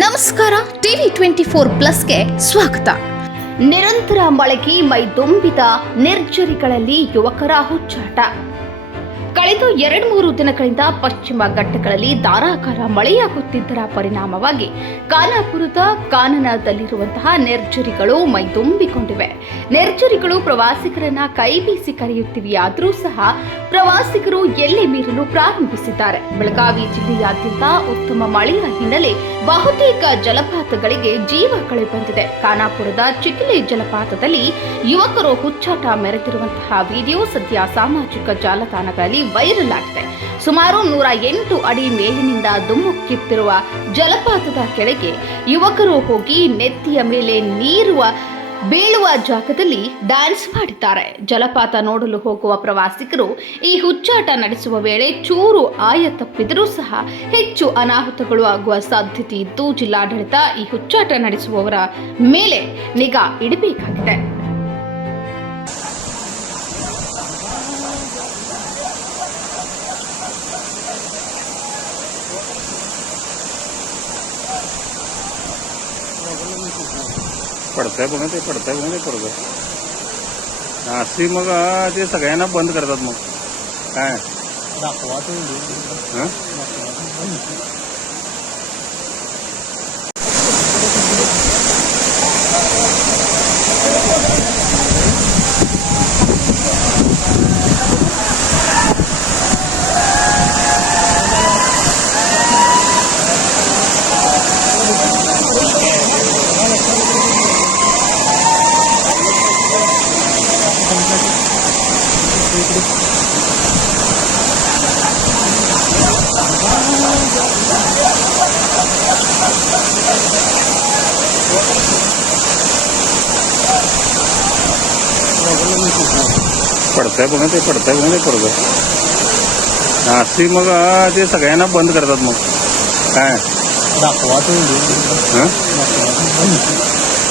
ನಮಸ್ಕಾರ, TV twenty four ಪ್ಲಸ್ಗೆ ಸ್ವಾಗತ. ನಿರಂತರ ಮಳೆಗೆ ಮೈ ತುಂಬಿದ ನಿರ್ಜರಿಗಳಲ್ಲಿ ಯುವಕರ ಹುಚ್ಚಾಟ. ಕಳೆದ ಎರಡು ಮೂರು ದಿನಗಳಿಂದ ಪಶ್ಚಿಮ ಘಟ್ಟಗಳಲ್ಲಿ ಧಾರಾಕಾರ ಮಳೆಯಾಗುತ್ತಿದ್ದರ ಪರಿಣಾಮವಾಗಿ ಕಾನಾಪುರದ ಕಾನನದಲ್ಲಿರುವಂತಹ ನಿರ್ಜರಿಗಳು ಮೈ ತುಂಬಿಕೊಂಡಿವೆ. ನಿರ್ಜರಿಗಳು ಪ್ರವಾಸಿಗರನ್ನ ಕೈ ಬೀಸಿ ಕರೆಯುತ್ತಿವೆಯಾದರೂ ಸಹ ಪ್ರವಾಸಿಗರು ಎಲ್ಲೆ ಮೀರಲು ಪ್ರಾರಂಭಿಸಿದ್ದಾರೆ. ಬೆಳಗಾವಿ ಜಿಲ್ಲೆಯಾದ್ಯಂತ ಉತ್ತಮ ಮಳೆಯ ಹಿನ್ನೆಲೆ ಬಹುತೇಕ ಜಲಪಾತಗಳಿಗೆ ಜೀವ ಕಳೆ ಬಂದಿದೆ. ಖಾನಾಪುರದ ಚಿಕ್ಲಿ ಜಲಪಾತದಲ್ಲಿ ಯುವಕರು ಹುಚ್ಚಾಟ ಮೆರೆದಿರುವಂತಹ ವಿಡಿಯೋ ಸದ್ಯ ಸಾಮಾಜಿಕ ಜಾಲತಾಣಗಳಲ್ಲಿ ವೈರಲ್ ಆಗಿದೆ. ಸುಮಾರು ನೂರ ಎಂಟು ಅಡಿ ಮೇಲಿನಿಂದ ದುಮ್ಮುಕ್ಕಿತ್ತಿರುವ ಜಲಪಾತದ ಕೆಳಗೆ ಯುವಕರು ಹೋಗಿ ನೆತ್ತಿಯ ಮೇಲೆ ನೀರುವ ಬೀಳುವ ಜಾಗದಲ್ಲಿ ಡ್ಯಾನ್ಸ್ ಮಾಡಿದ್ದಾರೆ. ಜಲಪಾತ ನೋಡಲು ಹೋಗುವ ಪ್ರವಾಸಿಗರು ಈ ಹುಚ್ಚಾಟ ನಡೆಸುವ ವೇಳೆ ಚೂರು ಆಯ ತಪ್ಪಿದರೂ ಸಹ ಹೆಚ್ಚು ಅನಾಹುತಗಳು ಆಗುವ ಸಾಧ್ಯತೆ ಇದ್ದು, ಜಿಲ್ಲಾಡಳಿತ ಈ ಹುಚ್ಚಾಟ ನಡೆಸುವವರ ಮೇಲೆ ನಿಗಾ ಇಡಬೇಕಾಗಿದೆ. पडतंय बघा ते पडतंय बघा ते पडतं अशी मग ते सगळ्यांना बंद करतात मग. काय? दाखवा. पडतंय बघा ते? पडतंय बघा ते पडतं अशी मग ते सगळ्यांना बंद करतात मग. काय? दाखवा तुम्ही हं? दाखवा.